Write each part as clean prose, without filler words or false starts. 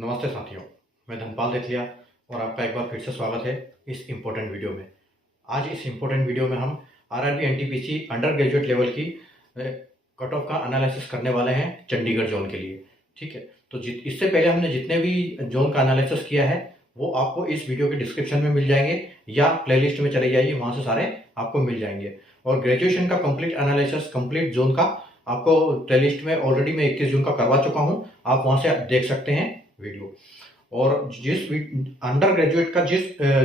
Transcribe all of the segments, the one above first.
नमस्ते साथियों, मैं धनपाल देथिया और आपका एक बार फिर से स्वागत है इस इम्पोर्टेंट वीडियो में। आज इस इम्पोर्टेंट वीडियो में हम RRB NTPC under graduate level की कट ऑफ का एनालिसिस करने वाले हैं चंडीगढ़ जोन के लिए। ठीक है, तो इससे पहले हमने जितने भी जोन का एनालिसिस किया है वो आपको इस वीडियो के डिस्क्रिप्शन में मिल जाएंगे या प्लेलिस्ट में चले जाइए, वहाँ से सारे आपको मिल जाएंगे। और ग्रेजुएशन का कंप्लीट एनालिसिस कंप्लीट जोन का आपको प्लेलिस्ट में ऑलरेडी मैं 21 जून का करवा चुका हूँ, आप वहाँ से देख सकते हैं वीडियो। और जिस अंडर ग्रेजुएट का जिस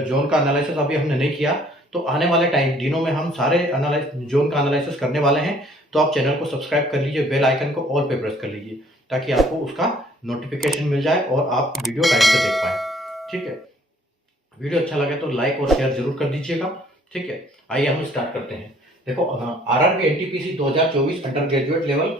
जोन का एनालिसिस अभी हमने नहीं किया, तो आने वाले दिनों में हम सारे जोन का एनालिसिस करने वाले हैं। तो आप चैनल को सब्सक्राइब कर लीजिए, बेल आइकन को ऑल पे प्रेस कर लीजिए ताकि आपको उसका नोटिफिकेशन मिल जाए और आप वीडियो टाइम से देख पाए। ठीक है, वीडियो अच्छा लगे तो लाइक और शेयर जरूर कर दीजिएगा। ठीक है, आइए हम स्टार्ट करते हैं। देखो, RRB NTPC 2024 under graduate level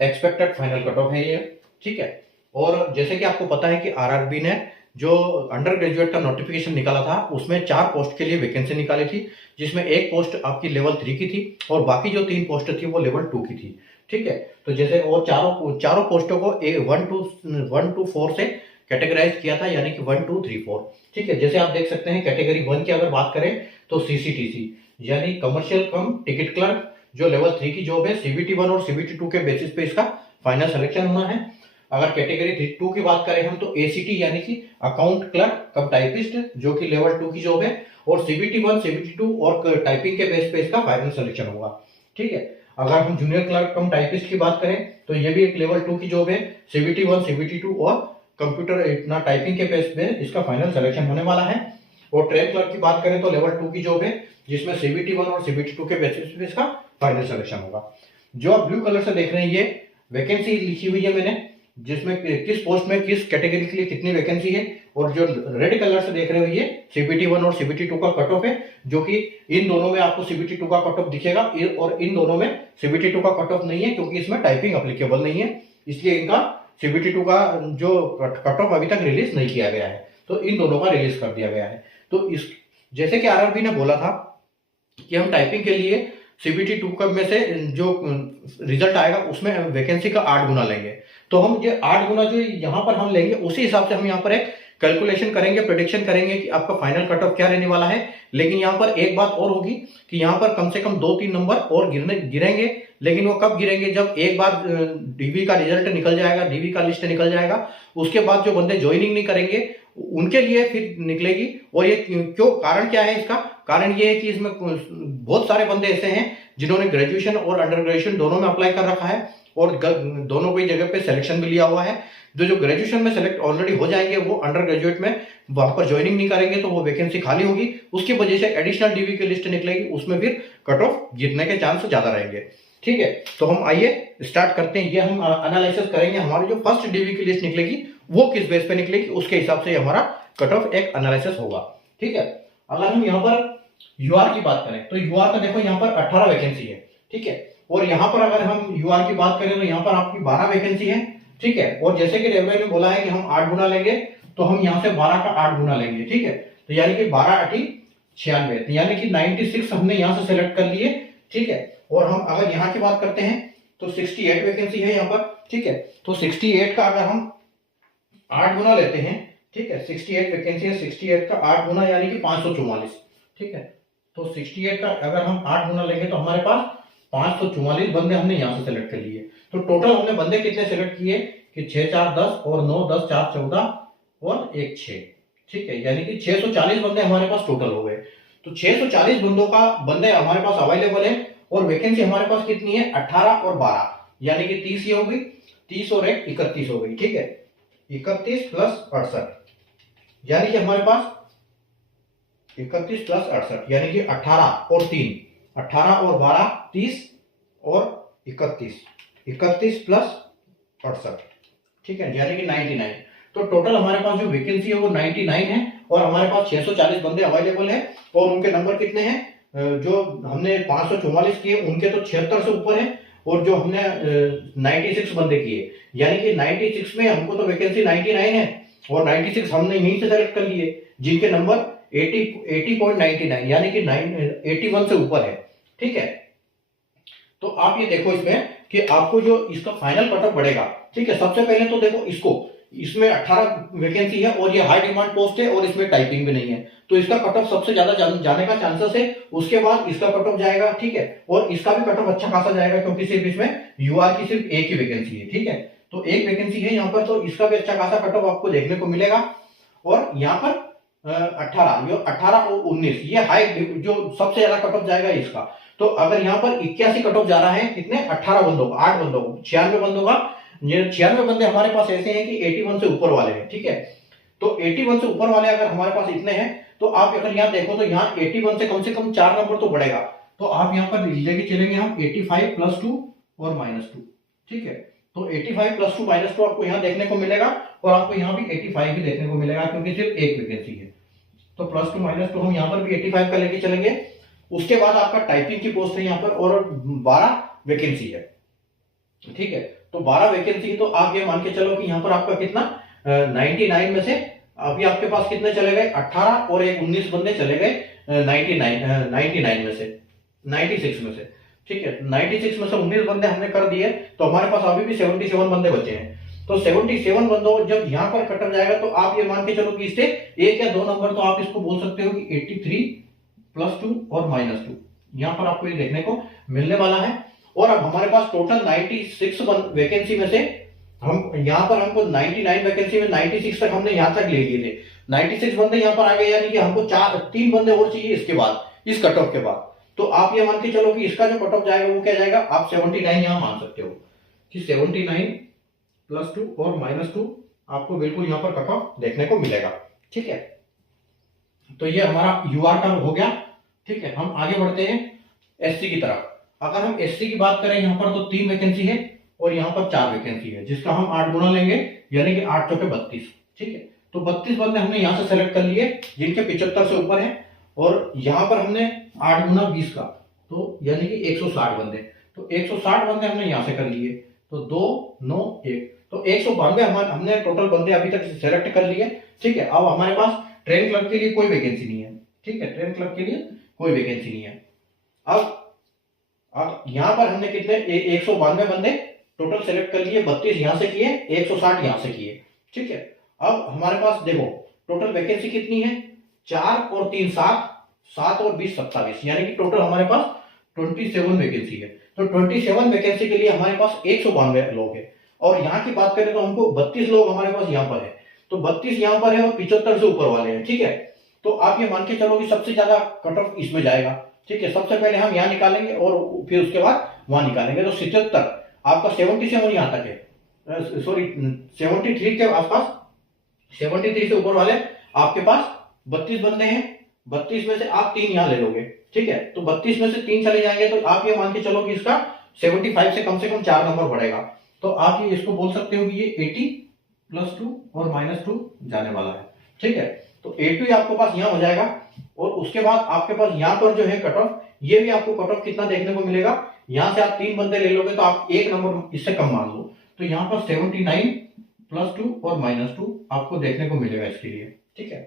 expected final cut off है ये। ठीक है, और जैसे कि आपको पता है कि आरआरबी ने जो अंडर ग्रेजुएट का नोटिफिकेशन निकाला था उसमें 4 पोस्ट के लिए वैकेंसी निकाली थी, जिसमें एक पोस्ट आपकी लेवल 3 की थी और बाकी जो 3 पोस्ट थी वो लेवल 2 की थी। ठीक है, तो जैसे और चारों पोस्टों को 1 to 4 से कैटेगराइज किया था, यानी कि 1 2 3 4। ठीक है, जैसे आप देख सकते हैं कैटेगरी 1 की अगर बात करें तो सीसीटीसी यानी कमर्शियल कम टिकट क्लर्क जो लेवल 3 की जॉब है, सीबीटी 1 और सीबीटी 2 के बेसिस पे इसका फाइनल सिलेक्शन होना है। अगर कैटेगरी 2 की बात करें हम तो एसीटी यानी कि अकाउंट क्लर्क कम टाइपिस्ट जो कि लेवल 2 की जॉब है, और सीबीटी 1 सीबीटी 2 और टाइपिंग के बेस पे इसका फाइनल सिलेक्शन होगा। ठीक है, अगर हम जूनियर क्लर्क कम टाइपिस्ट की बात करें तो ये भी एक लेवल 2 की जॉब है, सीबीटी 1 सीबीटी 2 और कंप्यूटर इतना टाइपिंग के बेस पे इसका फाइनल सिलेक्शन होने वाला है। और ट्रेन क्लर्क की बात करें तो लेवल 2 की जॉब है, जिसमें सीबीटी 1 और सीबीटी 2 के बेसिस पे इसका फाइनल सिलेक्शन होगा। जो आप ब्लू कलर से देख रहे हैं ये वैकेंसी लिखी हुई है मैंने, जिसमें किस पोस्ट में किस कैटेगरी के लिए कितनी वैकेंसी है। और जो रेड कलर से देख रहे हो ये सीबीटी 1 और सीबीटी 2 का कट ऑफ है, जो कि इन दोनों में आपको सीबीटी 2 का कट ऑफ दिखेगा और इन दोनों में सीबीटी 2 का कट ऑफ नहीं है, क्योंकि इसमें टाइपिंग अप्लीकेबल नहीं है, इसलिए इनका सीबीटी 2 का जो कट ऑफ अभी तक रिलीज नहीं किया गया है, तो इन दोनों का रिलीज कर दिया गया है। तो इस जैसे कि आरआरबी ने बोला था कि हम टाइपिंग के लिए सीबीटी 2 में से जो रिजल्ट आएगा उसमें वैकेंसी का 8 गुना लेंगे। तो हम ये 8 गुना जो यहाँ पर हम लेंगे उसी हिसाब से हम यहाँ पर एक कैलकुलेशन करेंगे, प्रेडिक्शन करेंगे कि आपका फाइनल कट ऑफ क्या रहने वाला है। लेकिन यहाँ पर एक बात और होगी कि यहाँ पर कम से कम 2-3 नंबर और गिरेंगे, लेकिन वो कब गिरेंगे, जब एक बार डीवी का रिजल्ट निकल जाएगा, डीवी का लिस्ट निकल जाएगा, उसके बाद जो बंदे ज्वाइनिंग नहीं करेंगे उनके लिए फिर निकलेगी। और ये क्यों, कारण क्या है इसका? कारण ये है कि इसमें बहुत सारे बंदे ऐसे हैं जिन्होंने ग्रेजुएशन और अंडर ग्रेजुएशन दोनों में अप्लाई कर रखा है और दोनों की जगह पे सिलेक्शन भी लिया हुआ है। जो ग्रेजुएशन में सेलेक्ट ऑलरेडी हो जाएंगे वो अंडर ग्रेजुएट में वहां पर ज्वाइनिंग नहीं करेंगे, तो वो वैकेंसी खाली होगी, उसकी वजह से एडिशनल डीवी की लिस्ट निकलेगी, उसमें फिर कट ऑफ गिरने के चांस ज्यादा रहेंगे। ठीक है, तो हम आइए स्टार्ट करते हैं। ये हम एनालिसिस करेंगे हमारी जो फर्स्ट डीवी की लिस्ट निकलेगी वो किस बेस पे निकलेगी, उसके हिसाब से हमारा कट ऑफ एक एनालिसिस होगा। ठीक है, अगर हम यहाँ पर यूआर की बात करें तो यूआर का देखो यहाँ पर 18 वैकेंसी है। ठीक है, और यहाँ पर अगर हम यूआर की बात करें तो यहाँ पर आपकी 12 वैकेंसी है। ठीक है, और जैसे कि रेलवे ने बोला है कि हम 8 गुना लेंगे, तो हम यहाँ से 12 का 8 गुना लेंगे। ठीक है, तो यानी कि 12 8 96, यानी कि 96 हमने यहाँ से सेलेक्ट कर लिए। ठीक है, और हम अगर यहाँ की बात करते हैं तो 68 वैकेंसी है यहाँ पर। ठीक है, तो 68 का अगर हम 8 गुना लेते हैं, ठीक है, 68 वैकेंसी है, 68 का 8 गुना यानी कि 544। ठीक है, तो 68 का अगर हम 8 गुना लेंगे तो हमारे पास 544 बंदे हमने यहाँ से सेलेक्ट कर लिए। तो टोटल हमने बंदे कितने सेलेक्ट किए कि 6 4 10 और 9 10 4 14 और 1 6। ठीक है, यानी कि 640 बंदे हमारे पास टोटल हो गए। तो 640 बंदे हमारे पास अवेलेबल है और वैकेंसी हमारे पास कितनी है 18 और 12, यानी कि 30 ही होगी, 30 और 1 31 हो गई। ठीक है, 31 प्लस 68, यानी कि हमारे पास 31 प्लस 68 यानी कि 18 और 3, 18 और 12 30 और 31 प्लस 68। ठीक है, यानी कि 99। तो टोटल हमारे पास जो वैकेंसी है वो 99 है और हमारे पास 640 बंदे अवेलेबल है। और उनके नंबर कितने हैं, जो हमने 544 किए उनके तो 76 से ऊपर है, और जो हमने 96 बंदे किए, यानी कि 96 में हमको तो वैकेंसी 99 है और 96 हमने यहीं से सेलेक्ट कर लिए जिनके नंबर 80.99 यानी कि 81 से ऊपर है। ठीक है, तो आप ये देखो इसमें कि आपको जो इसका फाइनल कट ऑफ बढ़ेगा। ठीक है, सबसे पहले तो देखो इसको इसमें 18 वैकेंसी है और ये हाई डिमांड पोस्ट है और इसमें टाइपिंग भी नहीं है, तो इसका कट ऑफ सबसे ज्यादा जाने का चांसेस है। उसके बाद इसका कट ऑफ जाएगा, ठीक है, और इसका भी कट ऑफ अच्छा खासा जाएगा क्योंकि सिर्फ इसमें यूआर की सिर्फ एक ही वैकेंसी है, ठीक है, तो एक वैकेंसी है यहाँ पर, तो इसका भी अच्छा खासा कट ऑफ आपको देखने को मिलेगा। और यहाँ पर 18 और 19 ये हाई जो सबसे ज्यादा कट ऑफ जाएगा इसका। तो अगर यहाँ पर 81 कट ऑफ जा रहा है कितने 18 बंदों का, 8 बंदों को 96 बंदों का, 96 बंदे हमारे पास ऐसे हैं कि 81 से ऊपर वाले हैं, ठीक है, तो 81 से ऊपर वाले अगर हमारे पास इतने हैं तो आप अगर यहाँ देखो तो यहाँ 81 से कम 4 नंबर तो बढ़ेगा, तो आप यहाँ पर लेके चलेंगे हम 85 + 2 और -2, ठीक है, तो 85 + 2 -2 आपको यहाँ देखने को मिलेगा और आपको यहाँ भी 85 भी देखने को मिलेगा क्योंकि सिर्फ एक वैकेंसी है, तो +2 -2 हम यहाँ पर भी 85 का लेके चलेंगे। उसके बाद आपका टाइपिंग की पोस्ट है यहाँ पर और 12 वैकेंसी है, ठीक है, तो 12 वैकेंसी, तो आप ये मान के चलो कि यहाँ पर आपका कितना 99 में से अभी आपके पास कितने चले गए 18 और एक 19 बंदे चले गए 99 में से 96 में से, ठीक है, 96 में से 19 बंदे हमने कर दिए, तो हमारे पास अभी भी 77 बंदे बचे हैं। तो 77 बंदों जब यहाँ पर कट ऑफ जाएगा तो आप ये मान के चलो कि इससे 1 या 2 नंबर तो आप इसको बोल सकते हो कि 83 + 2 और -2 यहाँ पर आपको ये देखने को मिलने वाला है। और अब हमारे पास टोटल 96 वैकेंसी में से हम यहाँ पर हमको 99 वैकेंसी में 96 तक हमने यहाँ तक ले लिए थे, 96 बंदे यहाँ पर आ गए, यानी कि हमको 3 बंदे और चाहिए इसके बाद, इस कट ऑफ के बाद। तो आप ये मान के चलो कि इसका जो कट ऑफ जाएगा वो क्या जाएगा, आप 79 यहाँ मान सकते हो कि 79 + 2 और -2 आपको बिल्कुल यहाँ पर कट ऑफ देखने को मिलेगा, ठीक है, तो ये हमारा यूआर का हो गया, ठीक है। हम आगे बढ़ते हैं एससी की तरफ। अगर हम एससी की बात करें यहाँ पर तो 3 वैकेंसी है और यहाँ पर 4 वैकेंसी है, जिसका हम 8 गुना लेंगे यानी कि 8 चौके 32, ठीक है, तो 32 बंदे हमने यहाँ से सेलेक्ट कर लिए जिनके 75 से ऊपर है, और यहाँ पर हमने 8 गुना 20 का, तो यानी कि 160 बंदे, तो 160 बंदे हमने यहाँ से कर लिए, तो 2 9 1, तो 192 हमने टोटल बंदे अभी तक सेलेक्ट कर लिए, ठीक है। अब हमारे पास ट्रेन क्लर्क के लिए कोई वैकेंसी नहीं है, ठीक है, ट्रेन क्लर्क के लिए कोई वैकेंसी नहीं है। अब यहाँ पर हमने कितने 192 बंदे टोटल सेलेक्ट कर लिए, 32 यहाँ से किए, 160 यहाँ से किए, ठीक है। अब हमारे पास देखो टोटल वैकेंसी कितनी है, 4 और 3 7, 7 और 20 27, यानी कि टोटल हमारे पास 27 वैकेंसी है। तो 27 वैकेंसी के लिए हमारे पास 192 लोग हैं, और यहाँ की बात करें तो हमको 32 लोग हमारे पास यहाँ पर है, तो 32 यहाँ पर है और 75 से ऊपर वाले हैं, ठीक है। तो आप ये मान के चलो कि सबसे ज्यादा कट ऑफ इसमें जाएगा, ठीक है। सबसे पहले हम यहाँ निकालेंगे और फिर उसके बाद वहां निकालेंगे, तो 77 आपका 77 यहाँ तक है, सॉरी 73 के आसपास, 73 से ऊपर वाले आपके पास 32 बंदे हैं, 32 में से आप 3 यहाँ ले लोगे, ठीक है, तो 32 में से 3 चले जाएंगे, तो आप ये मान के चलो कि इसका 75 से कम 4 नंबर बढ़ेगा, तो आप ये इसको बोल सकते हो कि ये 80 + 2 और -2 जाने वाला है, ठीक है। तो 80 आपके पास यहाँ हो जाएगा, और उसके बाद आपके पास यहाँ पर जो है कट ऑफ, ये भी आपको कट ऑफ कितना देखने को मिलेगा, यहाँ से आप 3 बंदे ले लोगे तो आप 1 नंबर इससे कम मान लो, तो यहाँ पर 79 + 2 और -2 आपको देखने को मिलेगा इसके लिए, ठीक है।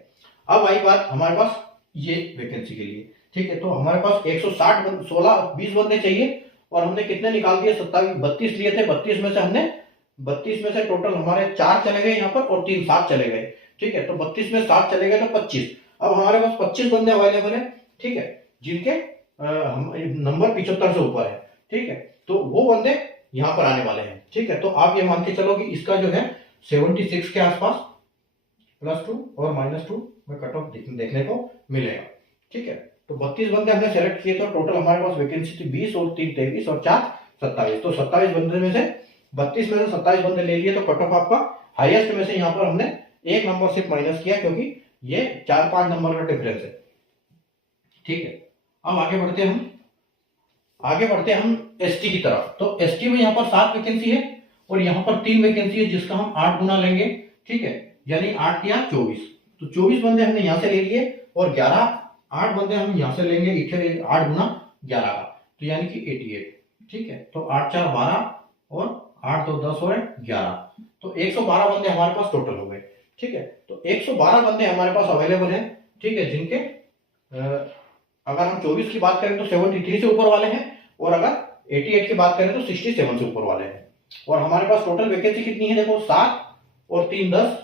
अब आई बात हमारे पास ये वैकेंसी के लिए, ठीक है, तो हमारे पास 160 16 20 बंदे चाहिए, और हमने कितने निकाल दिए 27 32 लिए थे, 32 में से टोटल हमारे 4 चले गए यहाँ पर और 3 7 चले गए, ठीक है, तो 32 में 7 चले गए तो 25, अब हमारे पास 25 बंदे अवेलेबल है, ठीक है, जिनके नंबर 75 से ऊपर है, ठीक है, तो वो बंदे यहाँ पर आने वाले हैं, ठीक है। तो आप ये मान के चलो कि इसका जो है 76 के आसपास +2 और -2 में कट ऑफ देखने को मिलेगा, ठीक है। तो 32 बंदे हमने सेलेक्ट किए, तो टोटल हमारे पास वैकेंसी थी 20 और 3 23 और 4 27, तो 27 बंदे में से 32 में से 27 बंदे ले लिए, तो कट ऑफ आपका हाईएस्ट में से यहाँ पर हमने 1 नंबर सिर्फ माइनस किया, क्योंकि ये 4-5 नंबर का डिफरेंस है, ठीक है। अब आगे बढ़ते हैं हम एसटी की तरफ। तो एसटी में यहाँ पर 7 वैकेंसी है और यहाँ पर 3 वैकेंसी है, जिसका हम 8 गुना लेंगे, ठीक है, यानी 8 या 24, तो 24 बंदे हमने यहाँ से ले लिए, और 8 बंदे हम यहाँ से लेंगे 8 गुना 11 का, तो यानी कि 88, ठीक है। तो 8 4 12 और 8 2 10 और 11, तो 112 बंदे हमारे पास टोटल हो गए, ठीक है। तो 112 बंदे हमारे पास अवेलेबल हैं, ठीक है, जिनके अगर हम 24 की बात करें तो 73 से ऊपर वाले हैं, और अगर 88 की बात करें तो 67 से ऊपर वाले हैं। और हमारे पास टोटल वैकेंसी कितनी है देखो 7 और 3 10,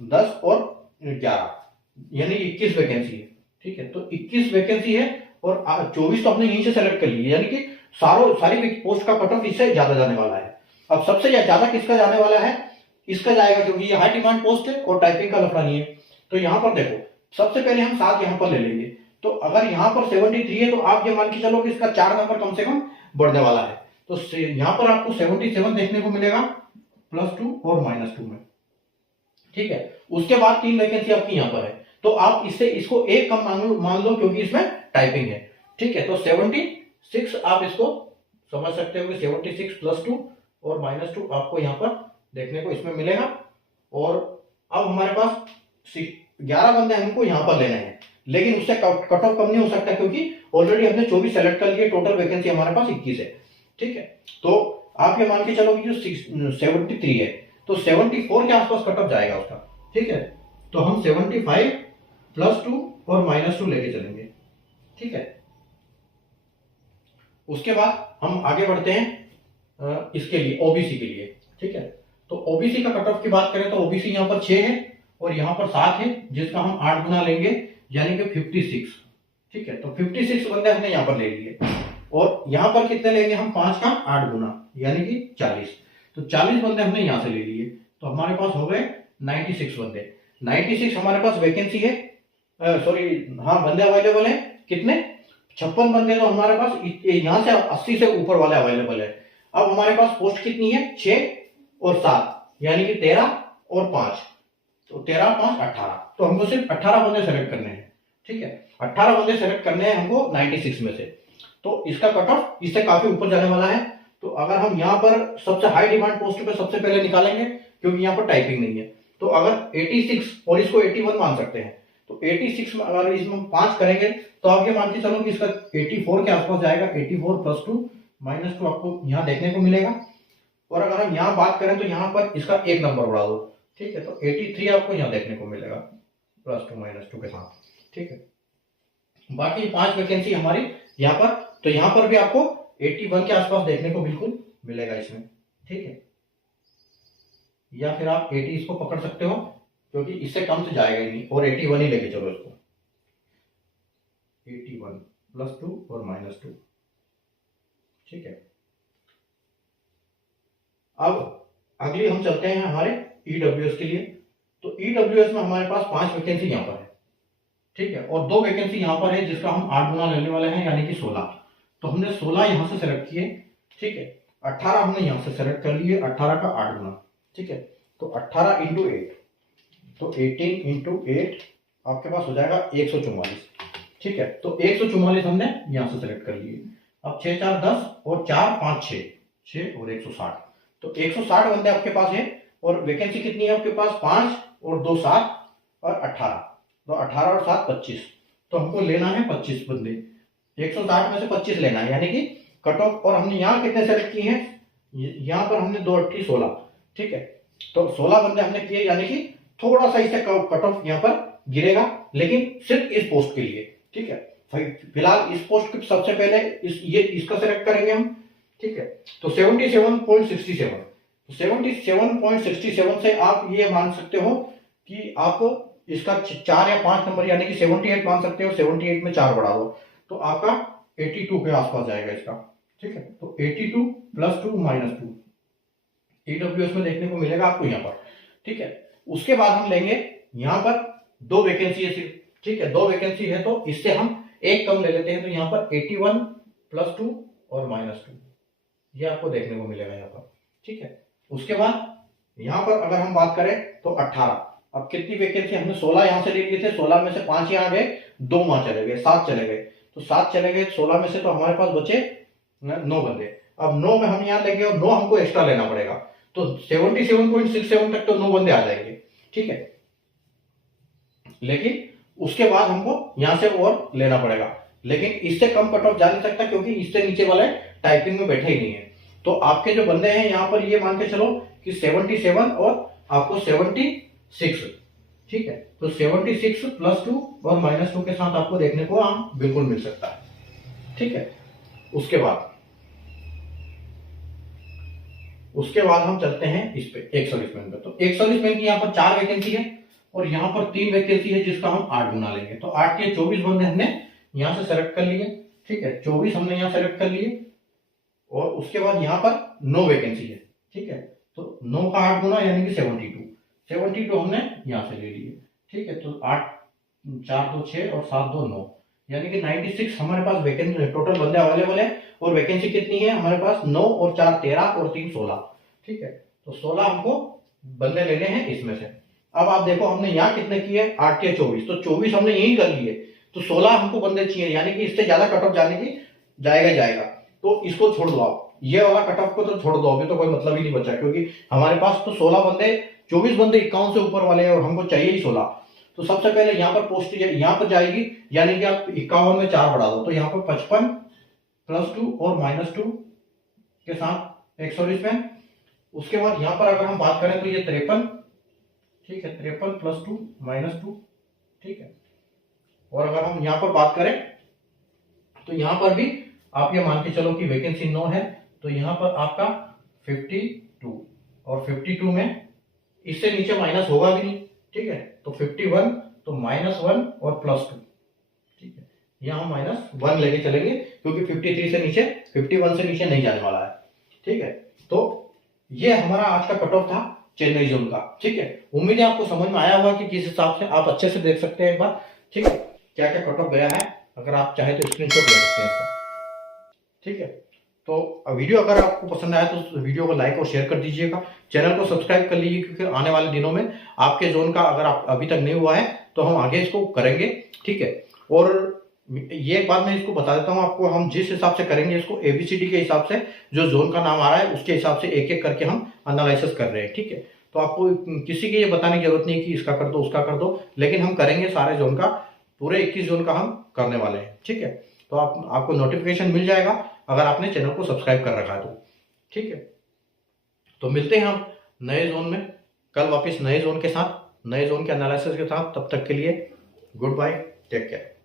10 और 11, यानी 21 वैकेंसी है। ठीक है, तो 21 वैकेंसी है और 24 तो हमने यहीं से सेलेक्ट कर ली, यानी कि सारी पोस्ट का कट ऑफ इससे ज्यादा जाने वाला है। अब सबसे ज्यादा किसका जाने वाला है, इसका जाएगा, क्योंकि ये हाई डिमांड पोस्ट है और टाइपिंग का लफड़ा नहीं है। तो यहाँ पर देखो, सबसे पहले हम 7 यहाँ पर ले लेंगे। तो अगर यहाँ पर 73 है तो आप ये मान के चलो कि इसका 4 नंबर कम से कम बढ़ने वाला है। तो यहाँ पर आपको 77 देखने को मिलेगा +2 और -2 में। ठीक है, उसके बाद 3 वैकेंसी आपकी यहाँ पर है, तो आप इसको एक कम मान लो क्योंकि इसमें टाइपिंग है। ठीक है, तो 76 आप इसको समझ सकते हो कि 76 +2 और -2 आपको यहाँ पर देखने को इसमें मिलेगा। और अब हमारे पास 11 बंदे हमको यहाँ पर लेने हैं, लेकिन उससे कट ऑफ कम नहीं हो सकता क्योंकि ऑलरेडी हमने 24 सेलेक्ट कर लिए, टोटल वैकेंसी हमारे पास 21 है। ठीक है, तो आप ये मान के चलो कि जो 73 है तो 74 के आसपास कट ऑफ जाएगा उसका। ठीक है, तो हम 75 +2 और -2 लेके चलेंगे। ठीक है, उसके बाद हम आगे बढ़ते हैं इसके लिए, ओबीसी के लिए। ठीक है, तो ओबीसी का कट ऑफ की बात करें तो ओबीसी यहाँ पर 6 है और यहाँ पर 7 है, जिसका हम 8 गुना लेंगे, यानी कि 56। ठीक है, तो 56 बंदे हमने यहाँ पर ले लिए और यहाँ पर कितने लेंगे हम, 5 का 8 गुना यानी कि 40। तो 40 बंदे हमने यहाँ से ले लिए, तो हमारे पास हो गए 96 बंदे। 96 हमारे पास वैकेंसी है, सॉरी हाँ बंदे अवेलेबल है। कितने, 56 बंदे तो हमारे पास यहाँ से 80 से ऊपर वाले अवेलेबल है। अब हमारे पास पोस्ट कितनी है, 6 और 7 यानी कि 13 और 5, तो 13 5 18, तो हमको सिर्फ 18 बंदे सेलेक्ट करने हैं। ठीक है, 18 बंदे सेलेक्ट करने हैं हमको 96 में से, तो इसका कट ऑफ इससे काफी ऊपर जाने वाला है। तो अगर हम यहाँ पर सबसे हाई डिमांड पोस्ट पे सबसे पहले निकालेंगे, क्योंकि यहाँ पर टाइपिंग नहीं है, तो अगर 86 और इसको 81 मान सकते हैं, तो 86 में अगर इसमें 5 करेंगे तो आप ये मान के चलो कि इसका 84 के आसपास जाएगा। 84 +2 -2 आपको यहाँ देखने को मिलेगा। और अगर हम यहाँ बात करें तो यहाँ पर इसका 1 नंबर बढ़ा दो। ठीक है, तो 83 आपको यहाँ देखने को मिलेगा +2 -2 के साथ। ठीक है, बाकी 5 वैकेंसी हमारी यहाँ पर, तो यहाँ पर भी आपको 81 के आसपास देखने को बिल्कुल मिलेगा इसमें। ठीक है, या फिर आप 80 इसको पकड़ सकते हो, क्योंकि इससे कम से जाएगा ही नहीं, और 81 ही लेके चलो इसको, 81 +2 और -2। ठीक है, अब अगली हम चलते हैं हमारे ईडब्ल्यूएस के लिए। तो ईडब्ल्यूएस में हमारे पास 5 वैकेंसी यहाँ पर है। ठीक है, और 2 वैकेंसी यहाँ पर है जिसका हम 8 गुना लेने वाले हैं, यानी कि 16। तो हमने 16 यहाँ से सेलेक्ट किए। ठीक है, 18 हमने यहाँ से सेलेक्ट कर लिए, 18 का 8 गुना। ठीक है, तो 18 × 8, तो 18 × 8 आपके पास हो जाएगा 144। ठीक है, तो 144 हमने यहाँ से सेलेक्ट कर लिए। अब 6 4 10 और 4 5 6 और 160, तो 160 बंदे आपके पास है। और वैकेंसी कितनी है आपके पास, 5 और 2 7 और 18, तो 18 और 7 25, तो हमको लेना है 25 बंदे। 160 में से 25 लेना है, यानी कि कट ऑफ। और हमने यहाँ कितने सेलेक्ट किए हैं, यहाँ पर हमने 2 8 16। ठीक है, तो 16 बंदे हमने किए, यानी कि थोड़ा सा इससे कट ऑफ यहाँ पर गिरेगा, लेकिन सिर्फ इस पोस्ट के लिए। ठीक है, फिलहाल इस पोस्ट के सबसे पहले इसका सेलेक्ट करेंगे हम। ठीक है, तो 77.67, तो 77.67 से आप ये मान सकते हो कि आप इसका 4 या 5 नंबर यानी कि 78 मान सकते हो। 78 में 4 बढ़ा दो तो आपका 82 के आसपास जाएगा इसका। ठीक है, तो 82 +2 -2 ईडब्ल्यूएस में देखने को मिलेगा आपको यहाँ पर। ठीक है, उसके बाद हम लेंगे यहाँ पर 2 वैकेंसी है सिर्फ। ठीक है, 2 वैकेंसी है तो इससे हम एक कम ले लेते हैं, तो यहाँ पर 81 +2 और -2 ये आपको देखने को मिलेगा यहाँ पर। ठीक है, उसके बाद यहाँ पर अगर हम बात करें तो 18। अब कितनी वैकेंसी, हमने 16 यहाँ से ले लिए थे, 16 में से 5 यहाँ गए, 2 वहां चले गए, 7 चले गए, तो 7 चले गए 16 में से, तो हमारे पास बचे 9 बंदे। अब 9 में हम यहाँ लेंगे और 9 हमको एक्स्ट्रा लेना पड़ेगा, तो 77.67 तक तो 9 बंदे आ जाएंगे। ठीक है, लेकिन उसके बाद हमको यहाँ से और लेना पड़ेगा, लेकिन इससे कम कट ऑफ जा नहीं सकता क्योंकि इससे नीचे वाले टाइपिंग में बैठे ही नहीं है। तो आपके जो बंदे हैं यहाँ पर ये मान के चलो कि 77 और आपको 76। ठीक है, तो 76 +2 और -2 के साथ आपको देखने को बिल्कुल मिल सकता है। ठीक है, उसके बाद उसके बाद हम चलते हैं इस पे एक सर्विसमैन पे। तो एक सर्विसमैन की यहाँ पर 4 वैकेंसी है और यहाँ पर 3 वैकेंसी है जिसका हम 8 गुना लेंगे। तो 8 के 24 बंदे हमने यहाँ से सेलेक्ट कर लिए, ठीक है, 24 हमने यहाँ सेलेक्ट कर लिए और उसके बाद यहाँ पर 9 वैकेंसी है, ठीक है। तो 9 का 8 गुना यानी कि 72 हमने यहाँ से ले लिए, ठीक है। तो 8 4 2 6 और 7 2 9 यानी कि 96 हमारे पास वैकेंसी टोटल बंदे अवेलेबल है। और वैकेंसी कितनी है हमारे पास? 9 और 4 13 और 3 16, ठीक है। तो 16 हमको बंदे लेने हैं इसमें से। अब आप देखो हमने यहाँ कितने किए? 8 के 24, तो 24 हमने यही कर लिए। तो 16 हमको बंदे चाहिए, यानी कि इससे ज्यादा कट ऑफ जाने की जाएगा। तो इसको छोड़ दो आप, ये वाला कट ऑफ को तो छोड़ दो, अभी तो कोई मतलब ही नहीं बचा, क्योंकि हमारे पास तो 16 बंदे 24 बंदे 51 से ऊपर वाले हैं और हमको चाहिए ही 16। तो सबसे पहले यहाँ पर पोस्ट यहाँ पर जाएगी, यानी कि आप 51 में 4 बढ़ा दो, तो यहाँ पर 55 +2 और -2 के साथ एक सर्विसमैन। उसके बाद यहाँ पर अगर हम बात करें तो ये 53, ठीक है, 53 +2 -2, ठीक है। और अगर हम यहाँ पर बात करें तो यहाँ पर भी आप ये मान के चलो कि वैकेंसी 9 है, तो यहाँ पर आपका 52 और 52 में इससे नीचे माइनस होगा भी नहीं, ठीक है। तो 51 तो -1 और +2, ठीक है, यहाँ हम -1 लेके चलेंगे क्योंकि 53 से नीचे 51 से नीचे नहीं जाने वाला है, ठीक है। तो ये हमारा आज का कट ऑफ था चेन्नई जोन का, ठीक है। उम्मीद है आपको समझ में आया होगा कि किस हिसाब से आप अच्छे से देख सकते हैं एक बार, ठीक है, क्या क्या कट ऑफ गया है। अगर आप चाहे तो स्क्रीनशॉट ले सकते हैं इसका, ठीक है। तो वीडियो अगर आपको पसंद आया तो वीडियो को लाइक और शेयर कर दीजिएगा, चैनल को सब्सक्राइब कर लीजिए, क्योंकि आने वाले दिनों में आपके जोन का अगर आप अभी तक नहीं हुआ है तो हम आगे इसको करेंगे, ठीक है। और ये एक बात मैं इसको बता देता हूँ आपको, हम जिस हिसाब से करेंगे इसको ABCD के हिसाब से, जो जोन का नाम आ रहा है उसके हिसाब से एक एक करके हम एनालिसिस कर रहे हैं, ठीक है। तो आपको किसी की ये बताने की जरूरत नहीं कि इसका कर दो उसका कर दो, लेकिन हम करेंगे सारे जोन का, पूरे 21 जोन का हम करने वाले हैं, ठीक है। तो आपको नोटिफिकेशन मिल जाएगा अगर आपने चैनल को सब्सक्राइब कर रखा है तो, ठीक है। तो मिलते हैं हम नए जोन में कल वापस नए जोन के साथ, नए जोन के एनालिसिस के साथ। तब तक के लिए गुड बाय, टेक केयर।